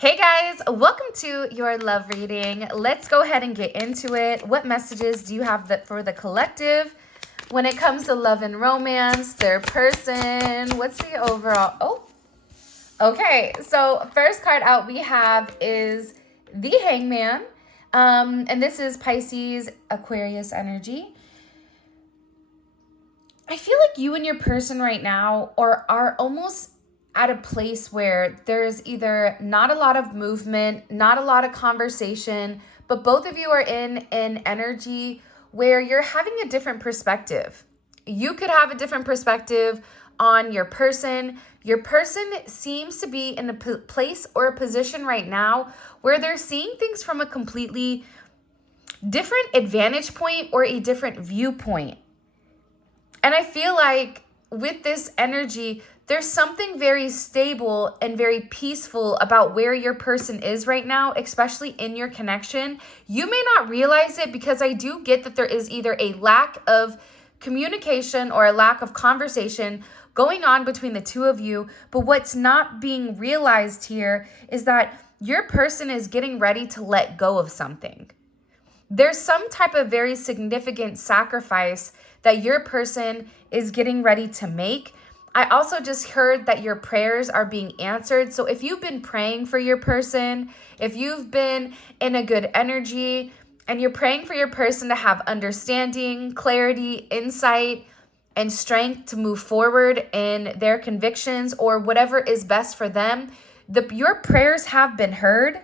Hey guys, welcome to your love reading. Let's go ahead and get into it. What messages do you have for the collective when it comes to love and romance, their person? What's the overall? Oh, okay. So first card out we have is the Hangman. And this is Pisces, Aquarius energy. I feel like you and your person right now are almost at a place where there's either not a lot of movement, not a lot of conversation, but both of you are in an energy where you're having a different perspective. You could have a different perspective on your person. Your person seems to be in a place or a position right now where they're seeing things from a completely different advantage point or a different viewpoint. And I feel like with this energy, there's something very stable and very peaceful about where your person is right now, especially in your connection. You may not realize it because I do get that there is either a lack of communication or a lack of conversation going on between the two of you. But what's not being realized here is that your person is getting ready to let go of something. There's some type of very significant sacrifice that your person is getting ready to make. I also just heard that your prayers are being answered. So if you've been praying for your person, if you've been in a good energy and you're praying for your person to have understanding, clarity, insight, and strength to move forward in their convictions or whatever is best for them, your prayers have been heard.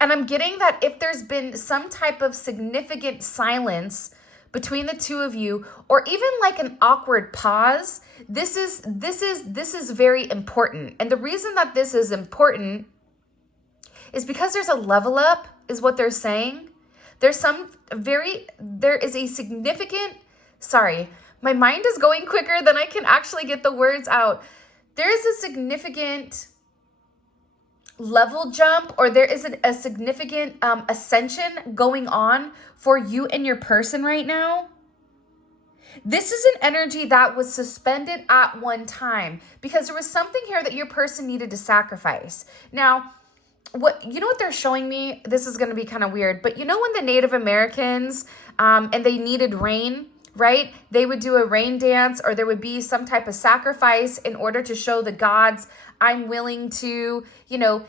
And I'm getting that if there's been some type of significant silence between the two of you, or even like an awkward pause, this is very important. And the reason that this is important is because there's a level up, is what they're saying. There is a significant, sorry, my mind is going quicker than I can actually get the words out. There is a significant level jump, or there is a significant ascension going on for you and your person right now. This is an energy that was suspended at one time because there was something here that your person needed to sacrifice. Now, what they're showing me, this is going to be kind of weird, but when the Native Americans and they needed rain, right? They would do a rain dance, or there would be some type of sacrifice in order to show the gods, I'm willing to,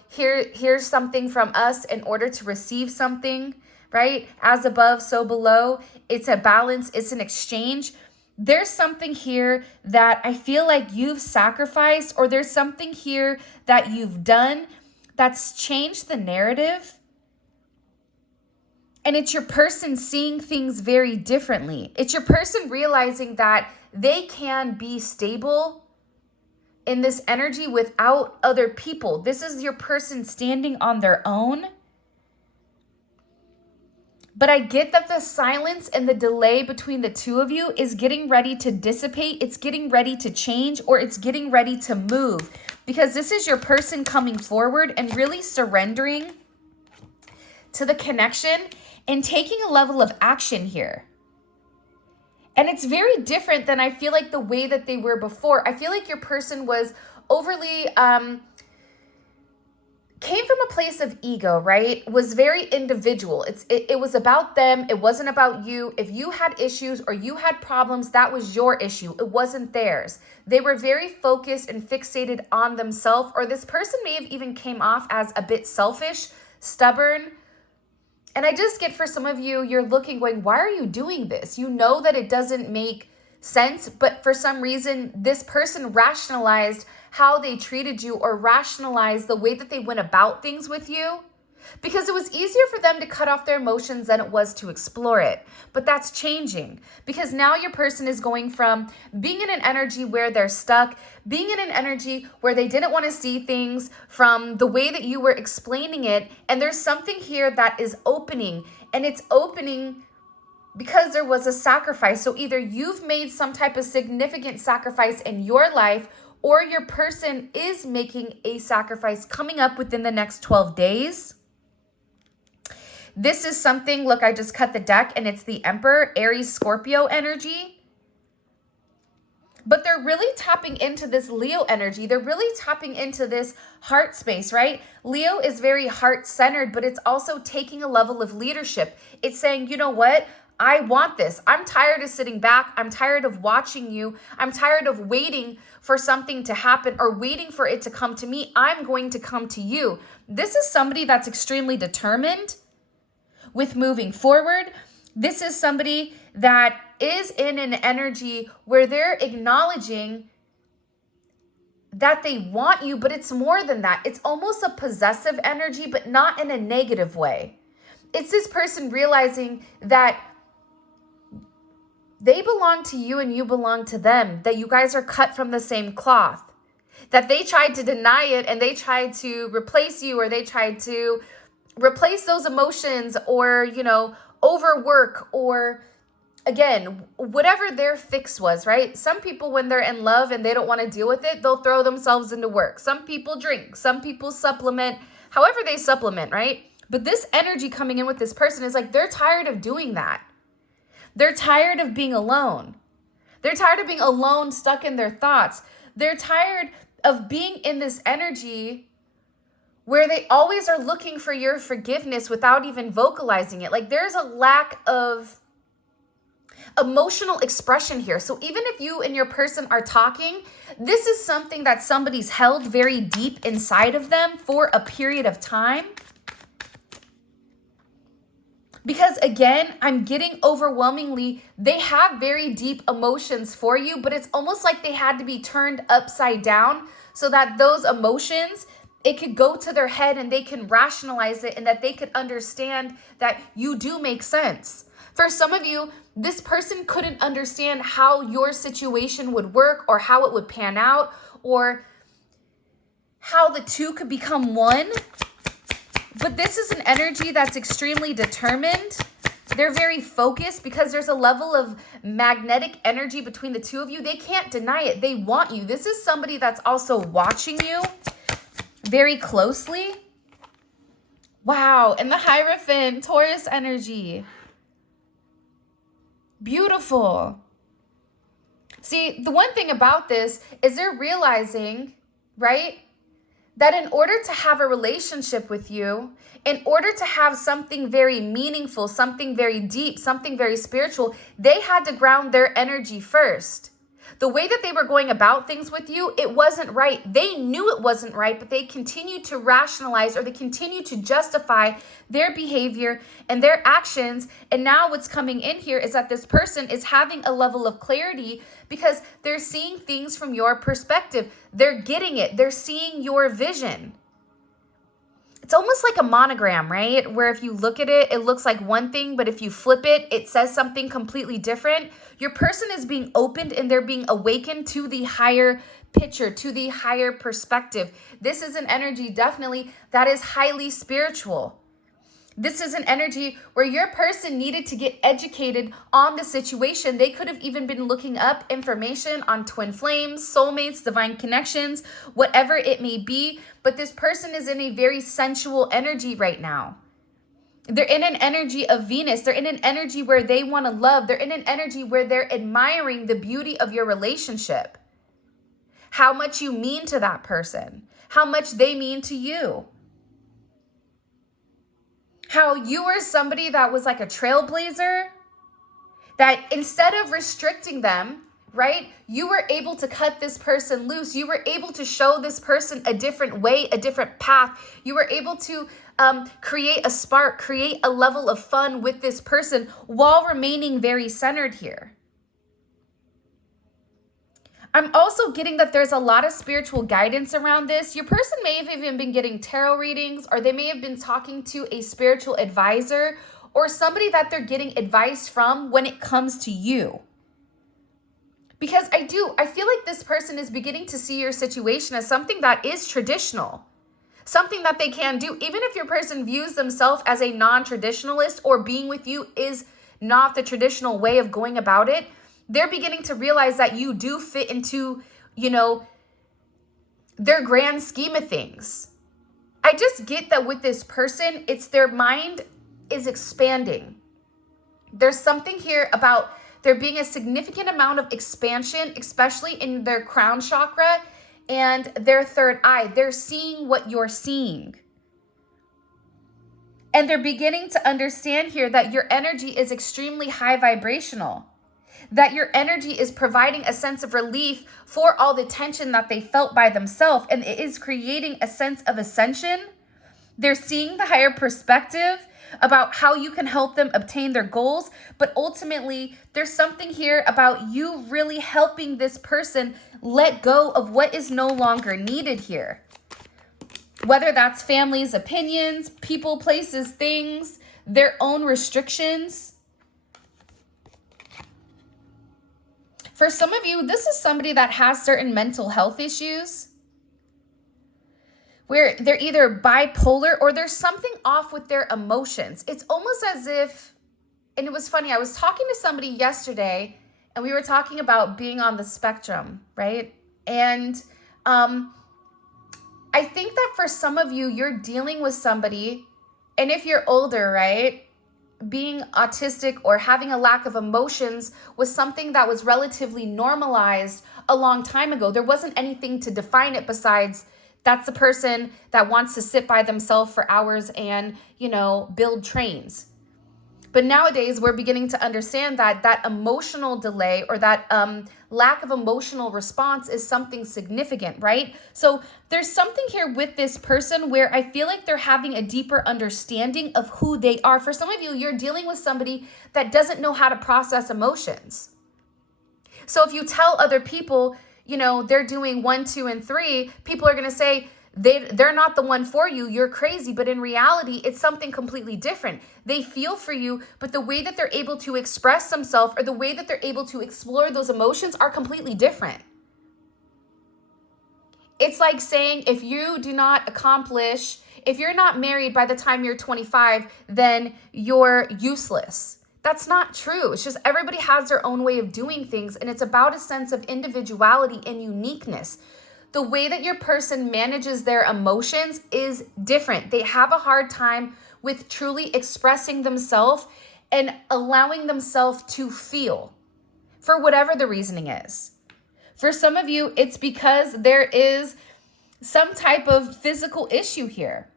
here's something from us in order to receive something, right? As above, so below. It's a balance. It's an exchange. There's something here that I feel like you've sacrificed, or there's something here that you've done that's changed the narrative. And it's your person seeing things very differently. It's your person realizing that they can be stable in this energy without other people. This is your person standing on their own. But I get that the silence and the delay between the two of you is getting ready to dissipate. It's getting ready to change, or it's getting ready to move, because this is your person coming forward and really surrendering to the connection and taking a level of action here. And it's very different than I feel like the way that they were before. I feel like your person was overly, came from a place of ego, right? Was very individual. It was about them. It wasn't about you. If you had issues or you had problems, that was your issue. It wasn't theirs. They were very focused and fixated on themselves, or this person may have even came off as a bit selfish, stubborn. And I just get, for some of you, you're looking, going, why are you doing this? You know that it doesn't make sense, but for some reason, this person rationalized how they treated you, or rationalized the way that they went about things with you, because it was easier for them to cut off their emotions than it was to explore it. But that's changing, because now your person is going from being in an energy where they're stuck, being in an energy where they didn't want to see things from the way that you were explaining it. And there's something here that is opening, and it's opening because there was a sacrifice. So either you've made some type of significant sacrifice in your life, or your person is making a sacrifice coming up within the next 12 days. This is something, look, I just cut the deck and it's the Emperor, Aries, Scorpio energy. But they're really tapping into this Leo energy. They're really tapping into this heart space, right? Leo is very heart-centered, but it's also taking a level of leadership. It's saying, you know what? I want this. I'm tired of sitting back. I'm tired of watching you. I'm tired of waiting for something to happen or waiting for it to come to me. I'm going to come to you. This is somebody that's extremely determined with moving forward. This is somebody that is in an energy where they're acknowledging that they want you, but it's more than that. It's almost a possessive energy, but not in a negative way. It's this person realizing that they belong to you and you belong to them, that you guys are cut from the same cloth, that they tried to deny it and they tried to replace you, or they tried to replace those emotions, or, you know, overwork, or again, whatever their fix was, right? Some people, when they're in love and they don't want to deal with it, they'll throw themselves into work. Some people drink, some people supplement, however they supplement, right? But this energy coming in with this person is like, they're tired of doing that. They're tired of being alone. They're tired of being alone, stuck in their thoughts. They're tired of being in this energy where they always are looking for your forgiveness without even vocalizing it. Like, there's a lack of emotional expression here. So even if you and your person are talking, this is something that somebody's held very deep inside of them for a period of time. Because again, I'm getting overwhelmingly, they have very deep emotions for you, but it's almost like they had to be turned upside down so that those emotions, it could go to their head and they can rationalize it, and that they could understand that you do make sense. For some of you, this person couldn't understand how your situation would work, or how it would pan out, or how the two could become one. But this is an energy that's extremely determined. They're very focused because there's a level of magnetic energy between the two of you. They can't deny it. They want you. This is somebody that's also watching you very closely. Wow. And the Hierophant, Taurus energy. Beautiful. See, the one thing about this is they're realizing, right, that in order to have a relationship with you, in order to have something very meaningful, something very deep, something very spiritual, they had to ground their energy first. The way that they were going about things with you, it wasn't right. They knew it wasn't right, but they continued to rationalize, or they continued to justify their behavior and their actions. And now what's coming in here is that this person is having a level of clarity because they're seeing things from your perspective. They're getting it. They're seeing your vision. It's almost like a monogram, right? Where if you look at it, it looks like one thing, but if you flip it, it says something completely different. Your person is being opened and they're being awakened to the higher picture, to the higher perspective. This is an energy definitely that is highly spiritual. This is an energy where your person needed to get educated on the situation. They could have even been looking up information on twin flames, soulmates, divine connections, whatever it may be. But this person is in a very sensual energy right now. They're in an energy of Venus. They're in an energy where they want to love. They're in an energy where they're admiring the beauty of your relationship. How much you mean to that person. How much they mean to you. How you were somebody that was like a trailblazer, that instead of restricting them, right, you were able to cut this person loose. You were able to show this person a different way, a different path. You were able to create a spark, create a level of fun with this person while remaining very centered here. I'm also getting that there's a lot of spiritual guidance around this. Your person may have even been getting tarot readings, or they may have been talking to a spiritual advisor or somebody that they're getting advice from when it comes to you. Because I feel like this person is beginning to see your situation as something that is traditional, something that they can do. Even if your person views themselves as a non-traditionalist, or being with you is not the traditional way of going about it, they're beginning to realize that you do fit into, you know, their grand scheme of things. I just get that with this person, it's their mind is expanding. There's something here about there being a significant amount of expansion, especially in their crown chakra and their third eye. They're seeing what you're seeing. And they're beginning to understand here that your energy is extremely high vibrational, that your energy is providing a sense of relief for all the tension that they felt by themselves, and it is creating a sense of ascension. They're seeing the higher perspective about how you can help them obtain their goals, but ultimately there's something here about you really helping this person let go of what is no longer needed here. Whether that's family's opinions, people, places, things, their own restrictions. For some of you, this is somebody that has certain mental health issues where they're either bipolar or there's something off with their emotions. It's almost as if, and it was funny, I was talking to somebody yesterday and we were talking about being on the spectrum, right? And I think that for some of you, you're dealing with somebody, and if you're older, right, being autistic or having a lack of emotions was something that was relatively normalized a long time ago. There wasn't anything to define it besides that's the person that wants to sit by themselves for hours and, build trains. But nowadays, we're beginning to understand that that emotional delay or that lack of emotional response is something significant, right? So there's something here with this person where I feel like they're having a deeper understanding of who they are. For some of you, you're dealing with somebody that doesn't know how to process emotions. So if you tell other people, they're doing 1, 2, and 3, people are going to say, they're not the one for you. You're crazy. But in reality, it's something completely different. They feel for you, but the way that they're able to express themselves or the way that they're able to explore those emotions are completely different. It's like saying if you do not accomplish, if you're not married by the time you're 25, then you're useless. That's not true. It's just everybody has their own way of doing things, and it's about a sense of individuality and uniqueness. The way that your person manages their emotions is different. They have a hard time with truly expressing themselves and allowing themselves to feel for whatever the reasoning is. For some of you, it's because there is some type of physical issue here.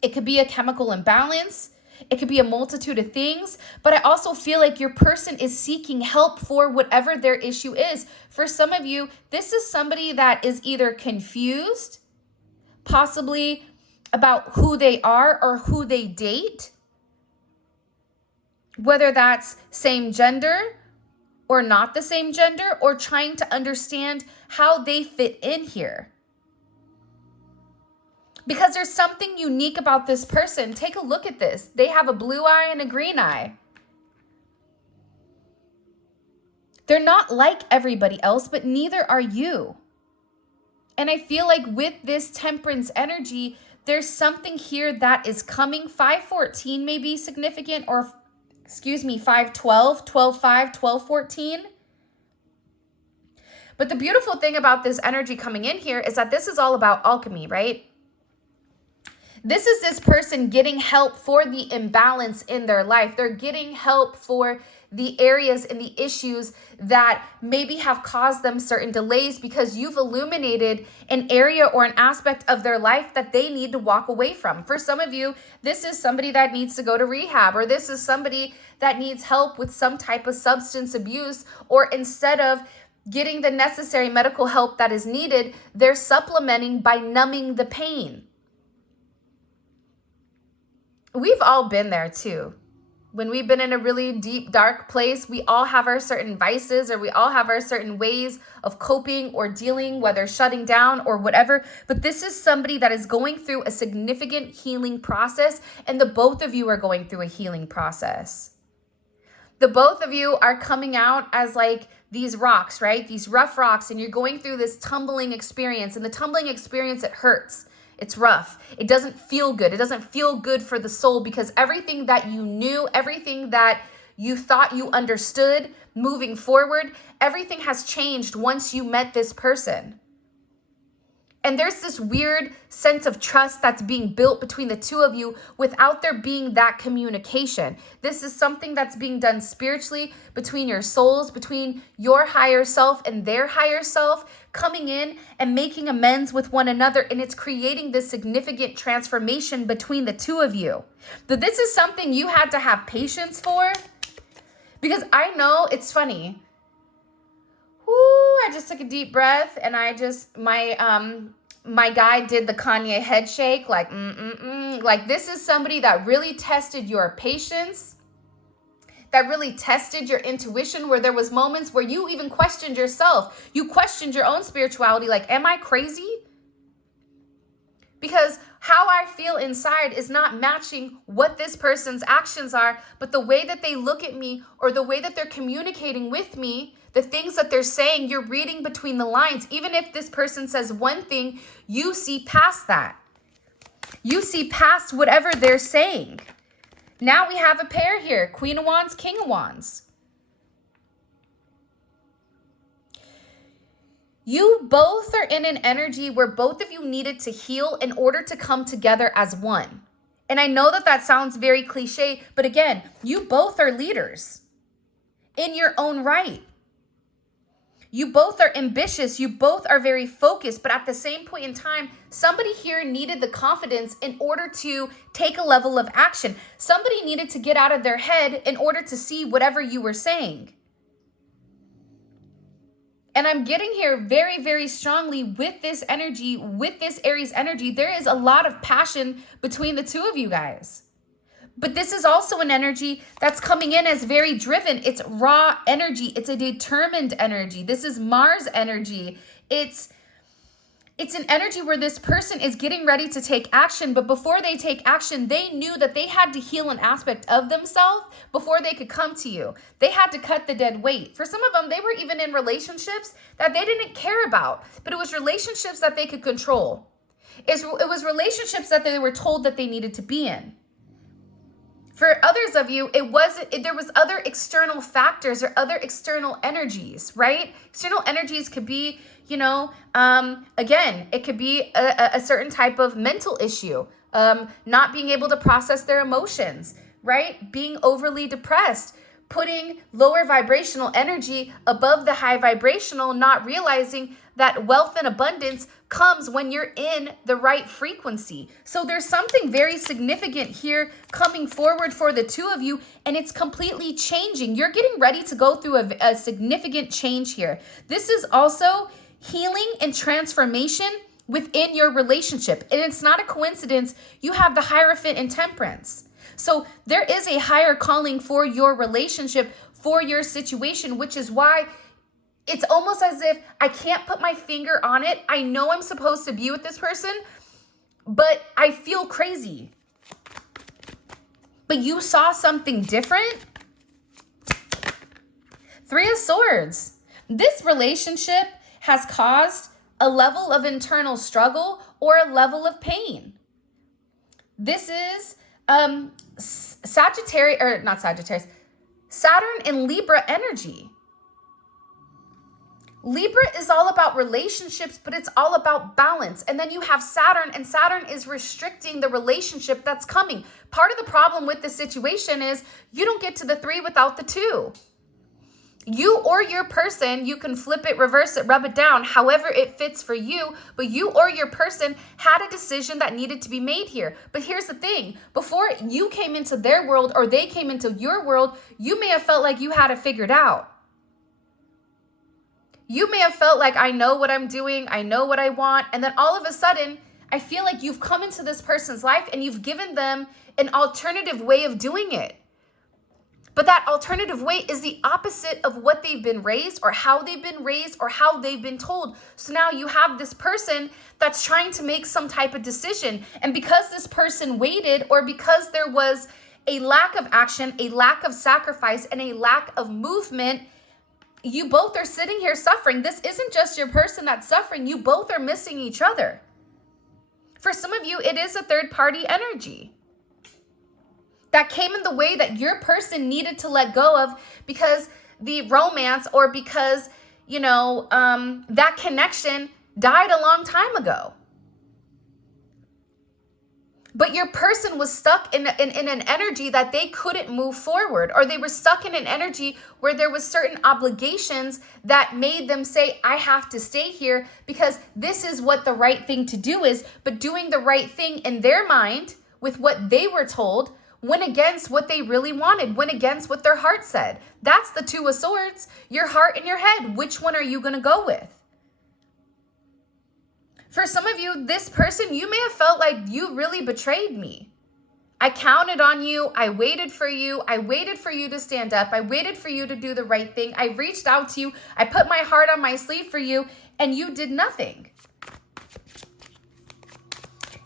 It could be a chemical imbalance. It could be a multitude of things, but I also feel like your person is seeking help for whatever their issue is. For some of you, this is somebody that is either confused, possibly about who they are or who they date, whether that's same gender or not the same gender, or trying to understand how they fit in here. Because there's something unique about this person. Take a look at this. They have a blue eye and a green eye. They're not like everybody else, but neither are you. And I feel like with this temperance energy, there's something here that is coming. 514 may be significant, or 512, 12-5, 12-14. But the beautiful thing about this energy coming in here is that this is all about alchemy, right? This is this person getting help for the imbalance in their life. They're getting help for the areas and the issues that maybe have caused them certain delays because you've illuminated an area or an aspect of their life that they need to walk away from. For some of you, this is somebody that needs to go to rehab, or this is somebody that needs help with some type of substance abuse, or instead of getting the necessary medical help that is needed, they're supplementing by numbing the pain. We've all been there too. When we've been in a really deep, dark place, we all have our certain vices, or we all have our certain ways of coping or dealing, whether shutting down or whatever. But this is somebody that is going through a significant healing process, and the both of you are going through a healing process. The both of you are coming out as like these rocks, right? These rough rocks, and you're going through this tumbling experience, and the tumbling experience, it hurts. It's rough. It doesn't feel good. It doesn't feel good for the soul, because everything that you knew, everything that you thought you understood moving forward, everything has changed once you met this person. And there's this weird sense of trust that's being built between the two of you without there being that communication. This is something that's being done spiritually between your souls, between your higher self and their higher self, coming in and making amends with one another. And it's creating this significant transformation between the two of you. But this is something you had to have patience for, because I know it's funny. I just took a deep breath and my guy did the Kanye head shake, like, like this is somebody that really tested your patience, that really tested your intuition, where there was moments where you even questioned yourself. You questioned your own spirituality, like, am I crazy? Because how I feel inside is not matching what this person's actions are, but the way that they look at me or the way that they're communicating with me, the things that they're saying, you're reading between the lines. Even if this person says one thing, you see past that. You see past whatever they're saying. Now we have a pair here, Queen of Wands, King of Wands. You both are in an energy where both of you needed to heal in order to come together as one. And I know that that sounds very cliche, but again, you both are leaders in your own right. You both are ambitious. You both are very focused, but at the same point in time, somebody here needed the confidence in order to take a level of action. Somebody needed to get out of their head in order to see whatever you were saying. And I'm getting here very, very strongly with this energy, with this Aries energy. There is a lot of passion between the two of you guys. But this is also an energy that's coming in as very driven. It's raw energy. It's a determined energy. This is Mars energy. It's an energy where this person is getting ready to take action. But before they take action, they knew that they had to heal an aspect of themselves before they could come to you. They had to cut the dead weight. For some of them, they were even in relationships that they didn't care about. But it was relationships that they could control. It was relationships that they were told that they needed to be in. For others of you, there was other external factors or other external energies, right? External energies could be, again, it could be a certain type of mental issue, not being able to process their emotions, right? Being overly depressed, putting lower vibrational energy above the high vibrational, not realizing that wealth and abundance comes when you're in the right frequency. So there's something very significant here coming forward for the two of you, and it's completely changing. You're getting ready to go through a significant change here. This is also healing and transformation within your relationship. And it's not a coincidence you have the Hierophant and Temperance. So there is a higher calling for your relationship, for your situation, which is why it's almost as if I can't put my finger on it. I know I'm supposed to be with this person, but I feel crazy. But you saw something different. Three of Swords. This relationship has caused a level of internal struggle or a level of pain. This is Saturn and Libra energy. Libra is all about relationships, but it's all about balance. And then you have Saturn, and Saturn is restricting the relationship that's coming. Part of the problem with this situation is you don't get to the 3 without the 2. You or your person, you can flip it, reverse it, rub it down, however it fits for you, but you or your person had a decision that needed to be made here. But here's the thing, before you came into their world or they came into your world, you may have felt like you had it figured out. You may have felt like, I know what I'm doing, I know what I want, and then all of a sudden, I feel like you've come into this person's life and you've given them an alternative way of doing it. But that alternative way is the opposite of what they've been raised or how they've been raised or how they've been told. So now you have this person that's trying to make some type of decision. And because this person waited, or because there was a lack of action, a lack of sacrifice, and a lack of movement, you both are sitting here suffering. This isn't just your person that's suffering. You both are missing each other. For some of you, it is a third-party energy that came in the way that your person needed to let go of, because the romance, or because, that connection died a long time ago. But your person was stuck in an energy that they couldn't move forward, or they were stuck in an energy where there was certain obligations that made them say, I have to stay here because this is what the right thing to do is. But doing the right thing in their mind with what they were told went against what they really wanted, went against what their heart said. That's the Two of Swords, your heart and your head. Which one are you going to go with? For some of you, this person, you may have felt like you really betrayed me. I counted on you. I waited for you. I waited for you to stand up. I waited for you to do the right thing. I reached out to you. I put my heart on my sleeve for you, and you did nothing.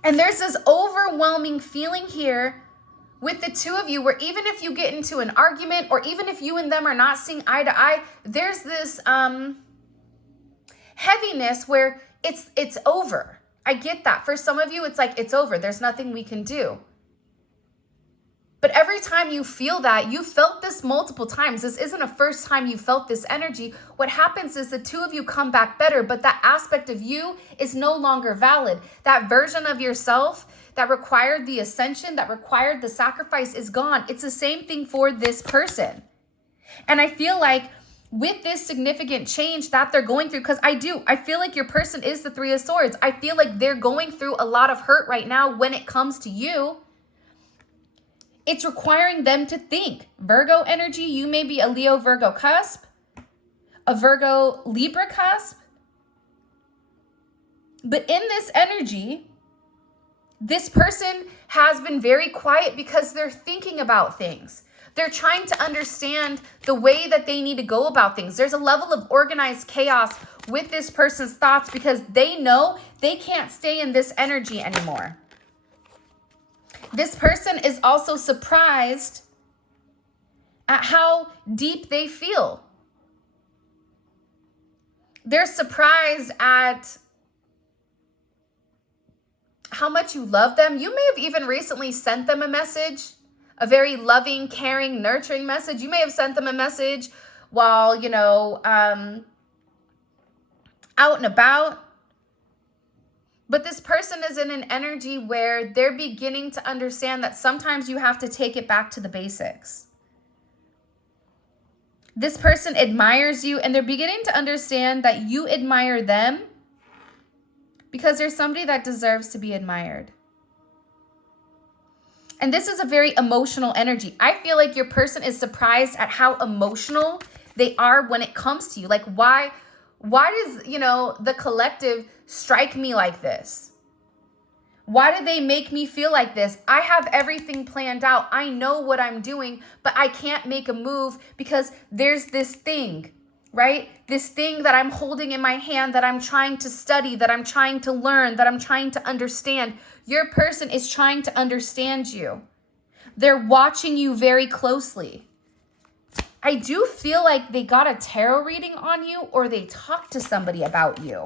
And there's this overwhelming feeling here with the two of you where even if you get into an argument, or even if you and them are not seeing eye to eye, there's this heaviness where it's over. I get that. For some of you, it's like, it's over. There's nothing we can do. But every time you feel that, you felt this multiple times. This isn't a first time you felt this energy. What happens is the two of you come back better, but that aspect of you is no longer valid. That version of yourself that required the ascension, that required the sacrifice is gone. It's the same thing for this person. And I feel like with this significant change that they're going through, because I feel like your person is the Three of Swords. I feel like they're going through a lot of hurt right now when it comes to you. It's requiring them to think. Virgo energy, you may be a Leo Virgo cusp, a Virgo Libra cusp. But in this energy, this person has been very quiet because they're thinking about things. They're trying to understand the way that they need to go about things. There's a level of organized chaos with this person's thoughts because they know they can't stay in this energy anymore. This person is also surprised at how deep they feel. They're surprised at how much you love them. You may have even recently sent them a message, a very loving, caring, nurturing message. You may have sent them a message while, out and about. But this person is in an energy where they're beginning to understand that sometimes you have to take it back to the basics. This person admires you, and they're beginning to understand that you admire them because there's somebody that deserves to be admired. And this is a very emotional energy. I feel like your person is surprised at how emotional they are when it comes to you. Like, why does, the collective strike me like this? Why do they make me feel like this? I have everything planned out. I know what I'm doing, but I can't make a move because there's this thing, right? This thing that I'm holding in my hand that I'm trying to study, that I'm trying to learn, that I'm trying to understand. Your person is trying to understand you. They're watching you very closely. I do feel like they got a tarot reading on you, or they talked to somebody about you.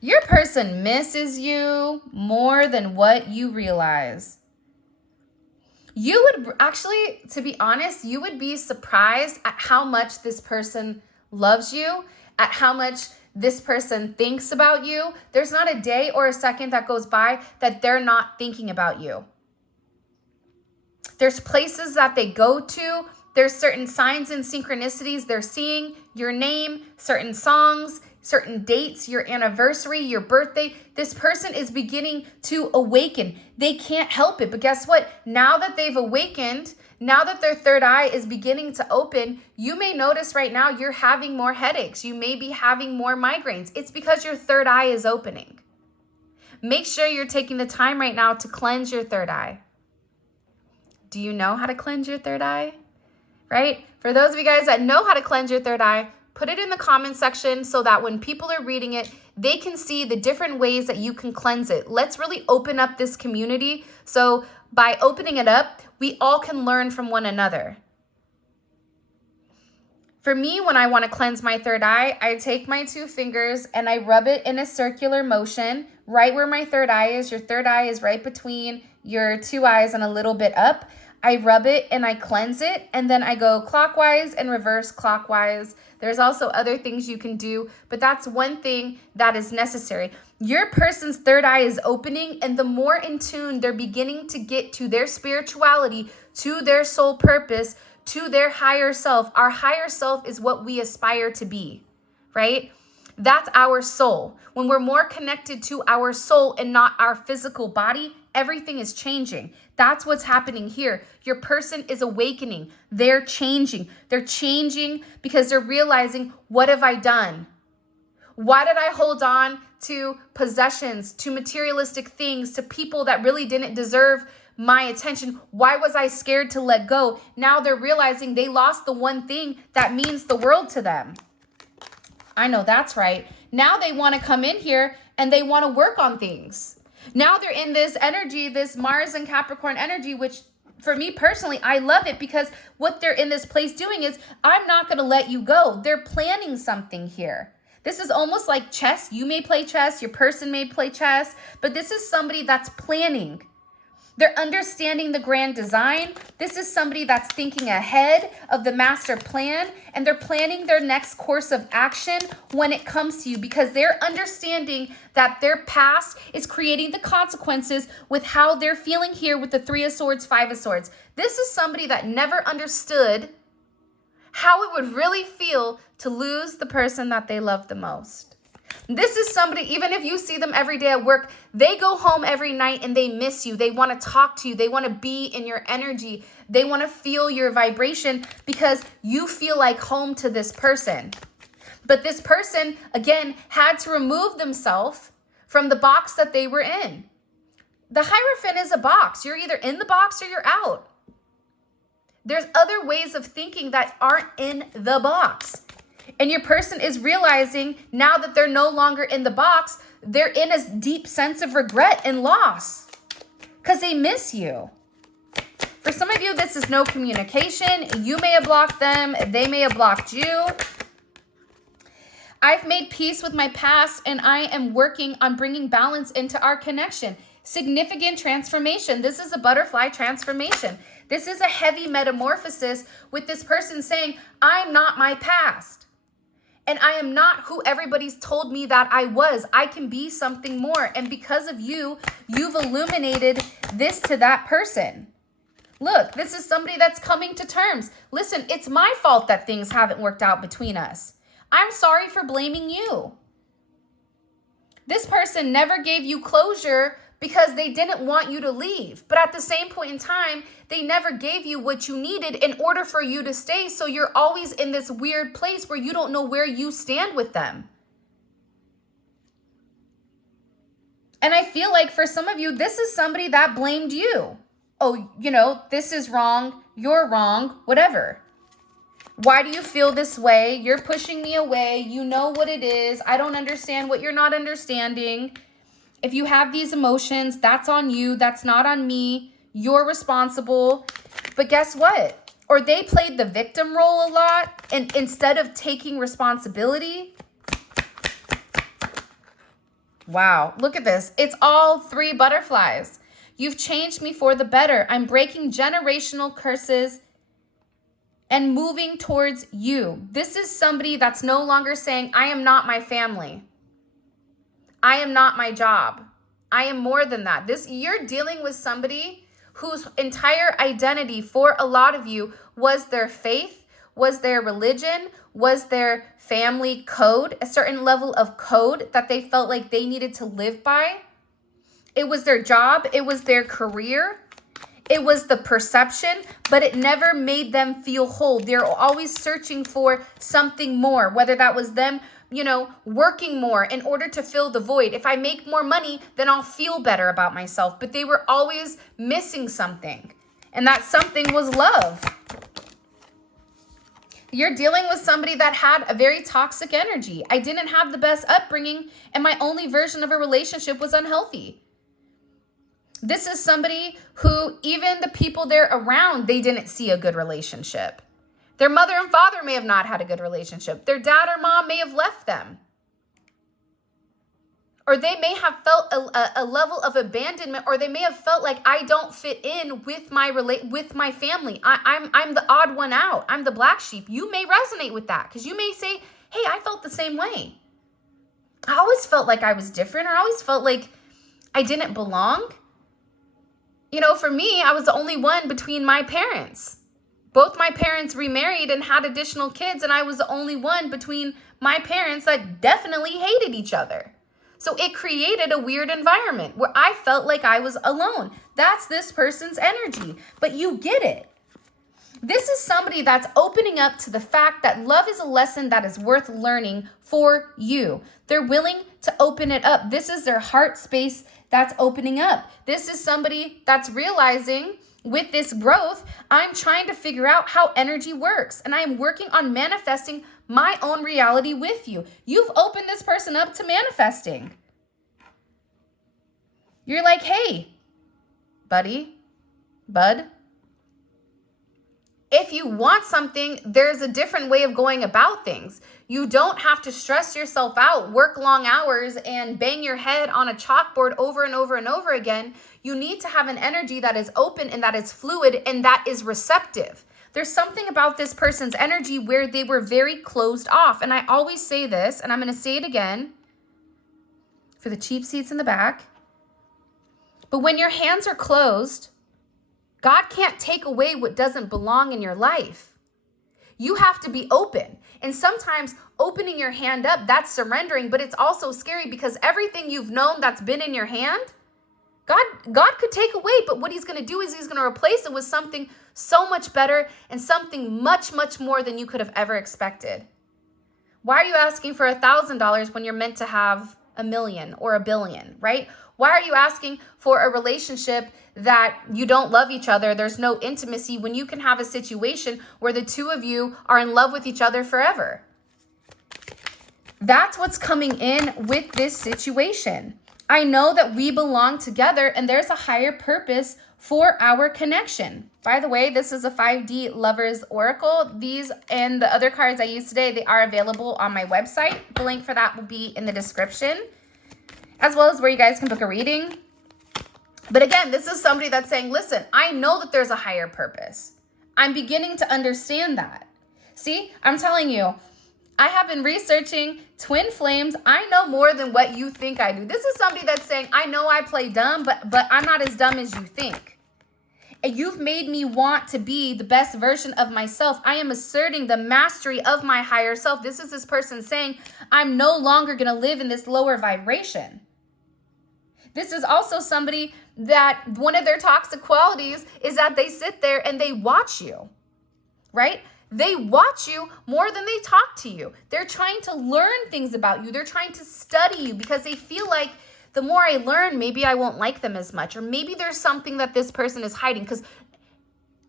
Your person misses you more than what you realize. You would actually, to be honest, you would be surprised at how much this person loves you, at how much this person thinks about you. There's not a day or a second that goes by that they're not thinking about you. There's places that they go to. There's certain signs and synchronicities they're seeing. Your name, certain songs, certain dates, your anniversary, your birthday. This person is beginning to awaken. They can't help it. But guess what? Now that they've awakened, now that their third eye is beginning to open, you may notice right now you're having more headaches. You may be having more migraines. It's because your third eye is opening. Make sure you're taking the time right now to cleanse your third eye. Do you know how to cleanse your third eye? Right? For those of you guys that know how to cleanse your third eye, put it in the comment section so that when people are reading it, they can see the different ways that you can cleanse it. Let's really open up this community. So by opening it up, we all can learn from one another. For me, when I want to cleanse my third eye, I take my 2 fingers and I rub it in a circular motion right where my third eye is. Your third eye is right between your 2 eyes and a little bit up. I rub it and I cleanse it, and then I go clockwise and reverse clockwise. There's also other things you can do, but that's one thing that is necessary. Your person's third eye is opening, and the more in tune they're beginning to get to their spirituality, to their soul purpose, to their higher self. Our higher self is what we aspire to be, right? That's our soul. When we're more connected to our soul and not our physical body, everything is changing. That's what's happening here. Your person is awakening. They're changing. They're changing because they're realizing, what have I done? Why did I hold on to possessions, to materialistic things, to people that really didn't deserve my attention? Why was I scared to let go? Now they're realizing they lost the one thing that means the world to them. I know that's right. Now they want to come in here and they want to work on things. Now they're in this energy, this Mars and Capricorn energy, which for me personally, I love it because what they're in this place doing is, I'm not going to let you go. They're planning something here. This is almost like chess. You may play chess, your person may play chess, but this is somebody that's planning. They're understanding the grand design. This is somebody that's thinking ahead of the master plan, and they're planning their next course of action when it comes to you, because they're understanding that their past is creating the consequences with how they're feeling here with the Three of Swords, Five of Swords. This is somebody that never understood how it would really feel to lose the person that they love the most. This is somebody, even if you see them every day at work, they go home every night and they miss you. They want to talk to you. They want to be in your energy. They want to feel your vibration because you feel like home to this person. But this person, again, had to remove themselves from the box that they were in. The Hierophant is a box. You're either in the box or you're out. There's other ways of thinking that aren't in the box. And your person is realizing now that they're no longer in the box, they're in a deep sense of regret and loss because they miss you. For some of you, this is no communication. You may have blocked them. They may have blocked you. I've made peace with my past, and I am working on bringing balance into our connection. Significant transformation. This is a butterfly transformation. This is a heavy metamorphosis with this person saying, I'm not my past. And I am not who everybody's told me that I was. I can be something more. And because of you, you've illuminated this to that person. Look, this is somebody that's coming to terms. Listen, it's my fault that things haven't worked out between us. I'm sorry for blaming you. This person never gave you closure because they didn't want you to leave. But at the same point in time, they never gave you what you needed in order for you to stay. So you're always in this weird place where you don't know where you stand with them. And I feel like for some of you, this is somebody that blamed you. Oh, you know, this is wrong. You're wrong, whatever. Why do you feel this way? You're pushing me away. You know what it is. I don't understand what you're not understanding. If you have these emotions, that's on you. That's not on me. You're responsible. But guess what? Or they played the victim role a lot, and instead of taking responsibility. Wow, look at this. It's all three butterflies. You've changed me for the better. I'm breaking generational curses and moving towards you. This is somebody that's no longer saying, I am not my family. I am not my job. I am more than that. You're dealing with somebody whose entire identity for a lot of you was their faith, was their religion, was their family code, a certain level of code that they felt like they needed to live by. It was their job. It was their career. It was the perception, but it never made them feel whole. They're always searching for something more, whether that was them, you know, working more in order to fill the void. If I make more money, then I'll feel better about myself. But they were always missing something. And that something was love. You're dealing with somebody that had a very toxic energy. I didn't have the best upbringing, and my only version of a relationship was unhealthy. This is somebody who, even the people they're around, they didn't see a good relationship. Their mother and father may have not had a good relationship. Their dad or mom may have left them. Or they may have felt a level of abandonment, or they may have felt like I don't fit in with my family. I'm the odd one out. I'm the black sheep. You may resonate with that because you may say, hey, I felt the same way. I always felt like I was different, or I always felt like I didn't belong. You know, for me, I was the only one between my parents. Both my parents remarried and had additional kids, and I was the only one between my parents that definitely hated each other. So it created a weird environment where I felt like I was alone. That's this person's energy, but you get it. This is somebody that's opening up to the fact that love is a lesson that is worth learning for you. They're willing to open it up. This is their heart space that's opening up. This is somebody that's realizing with this growth, I'm trying to figure out how energy works, and I am working on manifesting my own reality with you. You've opened this person up to manifesting. You're like, hey, bud, if you want something, there's a different way of going about things. You don't have to stress yourself out, work long hours, and bang your head on a chalkboard over and over and over again. You need to have an energy that is open and that is fluid and that is receptive. There's something about this person's energy where they were very closed off. And I always say this, and I'm going to say it again for the cheap seats in the back. But when your hands are closed, God can't take away what doesn't belong in your life. You have to be open. And sometimes opening your hand up, that's surrendering, but it's also scary because everything you've known that's been in your hand, God could take away, but what he's going to do is he's going to replace it with something so much better and something much, much more than you could have ever expected. Why are you asking for $1,000 when you're meant to have $1 million or $1 billion, right? Why are you asking for a relationship that you don't love each other? There's no intimacy when you can have a situation where the two of you are in love with each other forever. That's what's coming in with this situation. I know that we belong together and there's a higher purpose for our connection. By the way, this is a 5D Lovers Oracle. These and the other cards I used today, they are available on my website. The link for that will be in the description, as well as where you guys can book a reading. But again, this is somebody that's saying, listen, I know that there's a higher purpose. I'm beginning to understand that. See, I'm telling you, I have been researching twin flames. I know more than what you think I do. This is somebody that's saying, I know I play dumb, but I'm not as dumb as you think. And you've made me want to be the best version of myself. I am asserting the mastery of my higher self. This is this person saying, I'm no longer going to live in this lower vibration. This is also somebody that one of their toxic qualities is that they sit there and they watch you, right? They watch you more than they talk to you. They're trying to learn things about you. They're trying to study you because they feel like the more I learn, maybe I won't like them as much. Or maybe there's something that this person is hiding because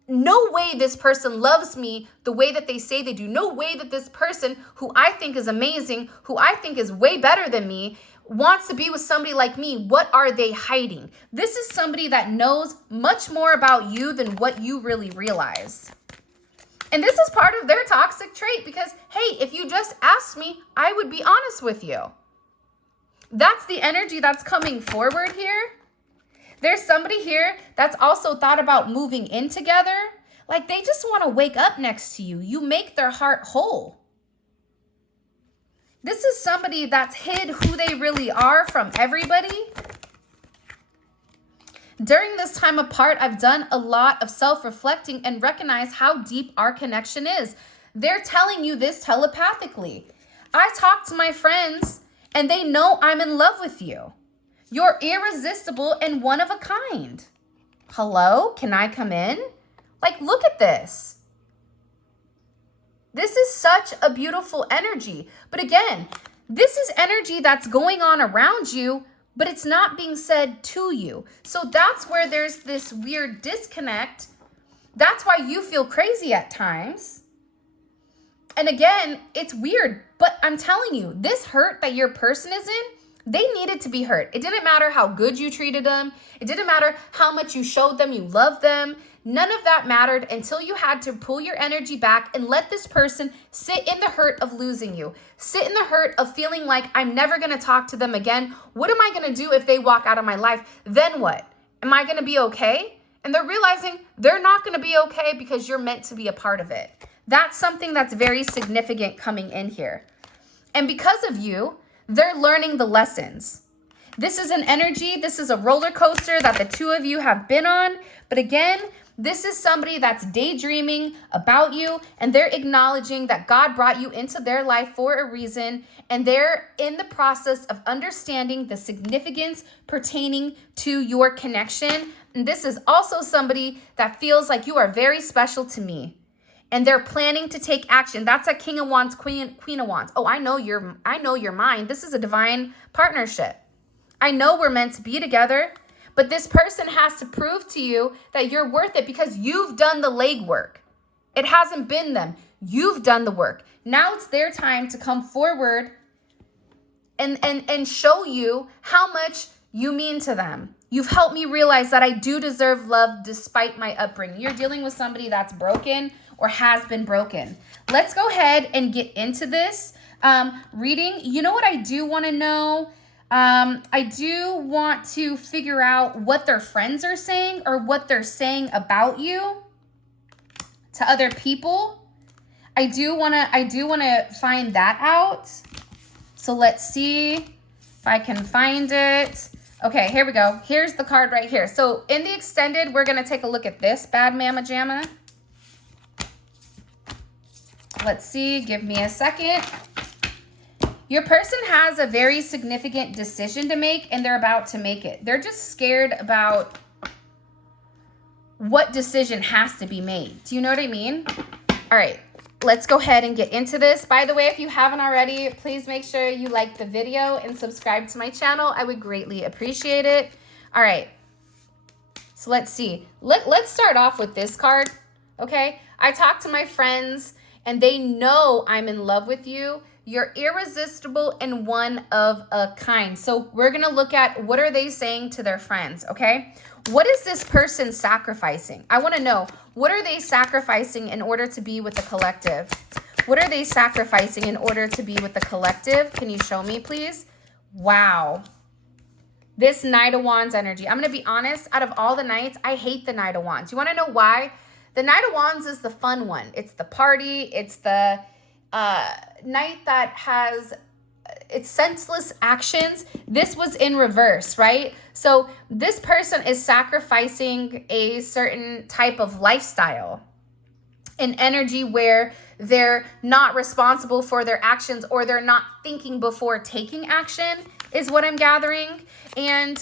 no way this person loves me the way that they say they do. No way that this person who I think is amazing, who I think is way better than me, wants to be with somebody like me. What are they hiding? This is somebody that knows much more about you than what you really realize. And this is part of their toxic trait because, hey, if you just asked me, I would be honest with you. That's the energy that's coming forward here. There's somebody here that's also thought about moving in together. Like they just want to wake up next to you. You make their heart whole. This is somebody that's hid who they really are from everybody. During this time apart, I've done a lot of self-reflecting and recognize how deep our connection is. They're telling you this telepathically. I talk to my friends and they know I'm in love with you. You're irresistible and one of a kind. Hello, can I come in? Like, look at this. This is such a beautiful energy. But again, this is energy that's going on around you, but it's not being said to you. So that's where there's this weird disconnect. That's why you feel crazy at times. And again, it's weird, but I'm telling you, this hurt that your person is in, they needed to be hurt. It didn't matter how good you treated them. It didn't matter how much you showed them you loved them. None of that mattered until you had to pull your energy back and let this person sit in the hurt of losing you. Sit in the hurt of feeling like I'm never going to talk to them again. What am I going to do if they walk out of my life? Then what? Am I going to be okay? And they're realizing they're not going to be okay because you're meant to be a part of it. That's something that's very significant coming in here. And because of you, they're learning the lessons. This is an energy, this is a roller coaster that the two of you have been on. But again, this is somebody that's daydreaming about you, and they're acknowledging that God brought you into their life for a reason, and they're in the process of understanding the significance pertaining to your connection. And this is also somebody that feels like you are very special to me, and they're planning to take action. That's a King of Wands, Queen of Wands. Oh, I know you're mine. This is a divine partnership. I know we're meant to be together, but this person has to prove to you that you're worth it because you've done the legwork. It hasn't been them. You've done the work. Now it's their time to come forward and show you how much you mean to them. You've helped me realize that I do deserve love despite my upbringing. You're dealing with somebody that's broken or has been broken. Let's go ahead and get into this reading. You know what I do want to know? I do want to figure out what their friends are saying or what they're saying about you to other people. I do want to find that out. So let's see if I can find it. Okay, here we go. Here's the card right here. So in the extended, we're going to take a look at this bad mama jamma. Let's see. Give me a second. Your person has a very significant decision to make, and they're about to make it. They're just scared about what decision has to be made. Do you know what I mean? All right, let's go ahead and get into this. By the way, if you haven't already, please make sure you like the video and subscribe to my channel. I would greatly appreciate it. All right, so let's see. Let's start off with this card, okay? I talk to my friends, and they know I'm in love with you. You're irresistible and one of a kind. So we're going to look at what are they saying to their friends, okay? What is this person sacrificing? I want to know, what are they sacrificing in order to be with the collective? What are they sacrificing in order to be with the collective? Can you show me, please? Wow. This Knight of Wands energy. I'm going to be honest, out of all the Knights, I hate the Knight of Wands. You want to know why? The Knight of Wands is the fun one. It's the party. It's the Knight that has its senseless actions. This was in reverse, right? So this person is sacrificing a certain type of lifestyle, an energy where they're not responsible for their actions or they're not thinking before taking action is what I'm gathering. And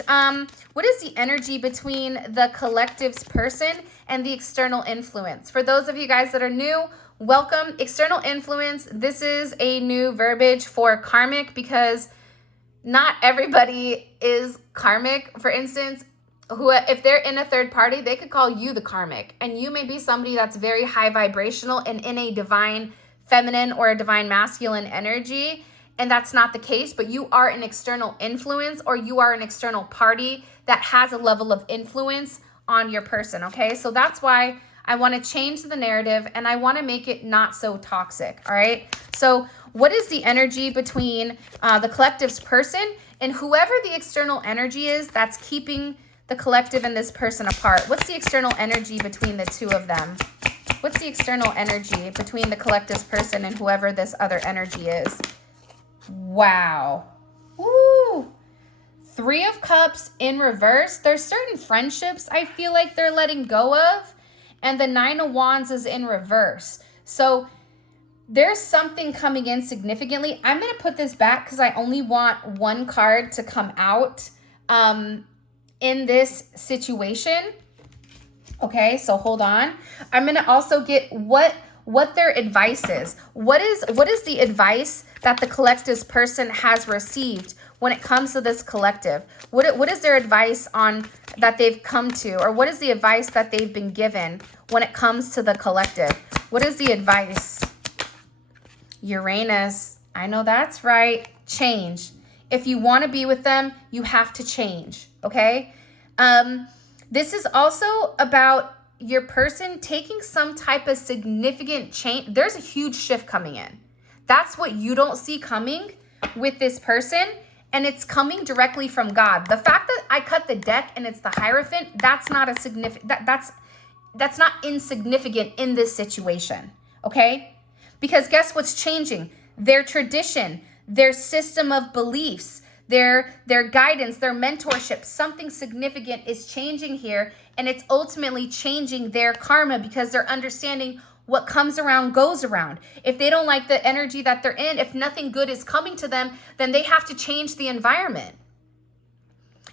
what is the energy between the collective's person and the external influence? For those of you guys that are new, welcome. External influence. This is a new verbiage for karmic because not everybody is karmic. For instance, if they're in a third party, they could call you the karmic, and you may be somebody that's very high vibrational and in a divine feminine or a divine masculine energy, and that's not the case, but you are an external influence or you are an external party that has a level of influence on your person, okay? So that's why I want to change the narrative and I want to make it not so toxic, all right? So what is the energy between the collective's person and whoever the external energy is that's keeping the collective and this person apart? What's the external energy between the two of them? What's the external energy between the collective's person and whoever this other energy is? Wow. Woo. 3 of Cups in reverse. There's certain friendships I feel like they're letting go of. And the 9 of Wands is in reverse. So there's something coming in significantly. I'm going to put this back because I only want one card to come out in this situation. Okay, so hold on. I'm going to also get what their advice is. What is the advice that the collective's person has received when it comes to this collective? What is their advice on that they've come to, or what is the advice that they've been given when it comes to the collective? What is the advice? Uranus. I know that's right. Change. If you want to be with them, you have to change, okay? This is also about your person taking some type of significant change. There's a huge shift coming in. That's what you don't see coming with this person, and it's coming directly from God. The fact that I cut the deck and it's the Hierophant, that's not a significant, that's not insignificant in this situation, okay? Because guess what's changing? Their tradition, their system of beliefs, their guidance, their mentorship, something significant is changing here, and it's ultimately changing their karma because they're understanding what comes around goes around. If they don't like the energy that they're in, if nothing good is coming to them, then they have to change the environment.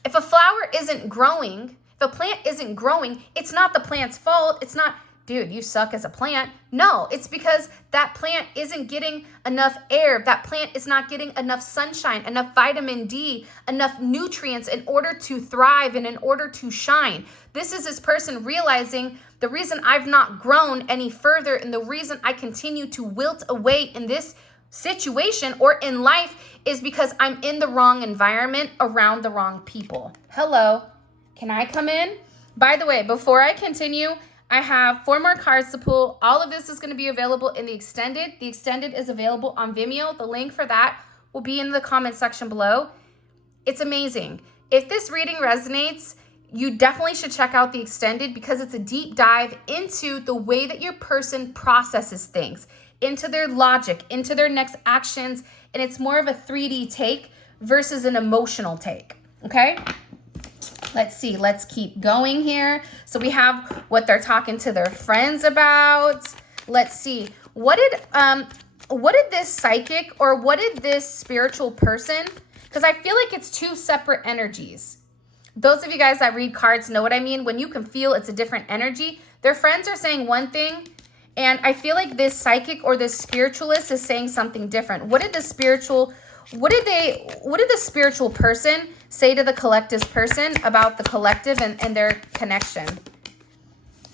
If a flower isn't growing, if a plant isn't growing, it's not the plant's fault. It's not, dude, you suck as a plant. No, it's because that plant isn't getting enough air. That plant is not getting enough sunshine, enough vitamin D, enough nutrients in order to thrive and in order to shine. This is this person realizing the reason I've not grown any further and the reason I continue to wilt away in this situation or in life is because I'm in the wrong environment around the wrong people. Hello, can I come in? By the way, before I continue, I have 4 more cards to pull. All of this is going to be available in the extended. The extended is available on Vimeo. The link for that will be in the comment section below. It's amazing. If this reading resonates, you definitely should check out the extended because it's a deep dive into the way that your person processes things, into their logic, into their next actions, and it's more of a 3D take versus an emotional take, okay? Let's see, let's keep going here. So we have what they're talking to their friends about. Let's see, what did this psychic or what did this spiritual person, because I feel like it's 2 separate energies. Those of you guys that read cards know what I mean. When you can feel it's a different energy, their friends are saying one thing, and I feel like this psychic or this spiritualist is saying something different. What did the spiritual person say to the collective's person about the collective and their connection?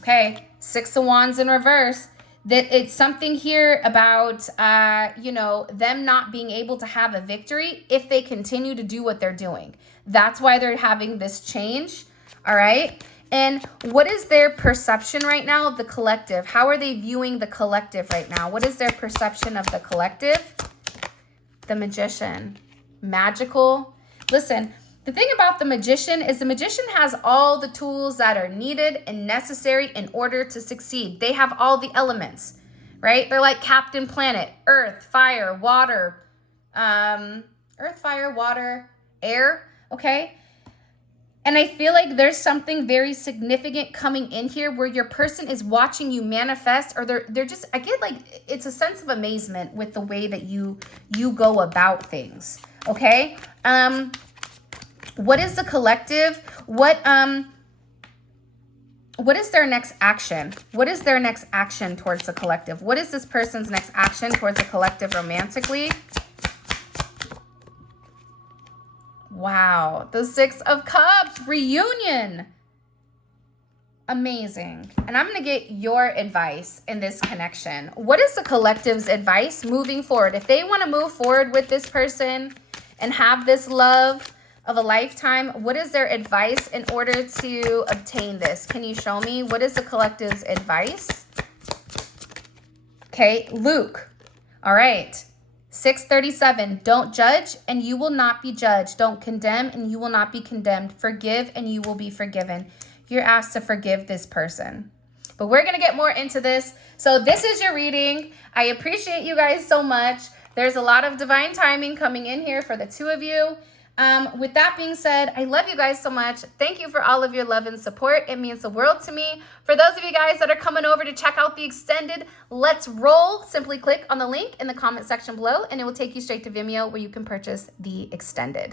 Okay, 6 of Wands in reverse. That it's something here about, them not being able to have a victory if they continue to do what they're doing. That's why they're having this change, all right? And what is their perception right now of the collective? How are they viewing the collective right now? What is their perception of the collective? The Magician. Magical. Listen, the thing about the Magician is the Magician has all the tools that are needed and necessary in order to succeed. They have all the elements, right? They're like Captain Planet, earth, fire, water, air, okay? And I feel like there's something very significant coming in here where your person is watching you manifest, or they're just, I get like, it's a sense of amazement with the way that you go about things, okay? What is the collective? What is their next action? What is their next action towards the collective? What is this person's next action towards the collective romantically? Wow, the 6 of Cups, reunion. Amazing. And I'm going to get your advice in this connection. What is the collective's advice moving forward? If they want to move forward with this person and have this love of a lifetime, what is their advice in order to obtain this? Can you show me? What is the collective's advice? Okay, Luke. All right. 637, don't judge and you will not be judged. Don't condemn and you will not be condemned. Forgive and you will be forgiven. You're asked to forgive this person. But we're going to get more into this. So this is your reading. I appreciate you guys so much. There's a lot of divine timing coming in here for the 2 of you. With that being said, I love you guys so much. Thank you for all of your love and support. It means the world to me. For those of you guys that are coming over to check out the extended, let's roll. Simply click on the link in the comment section below and it will take you straight to Vimeo where you can purchase the extended.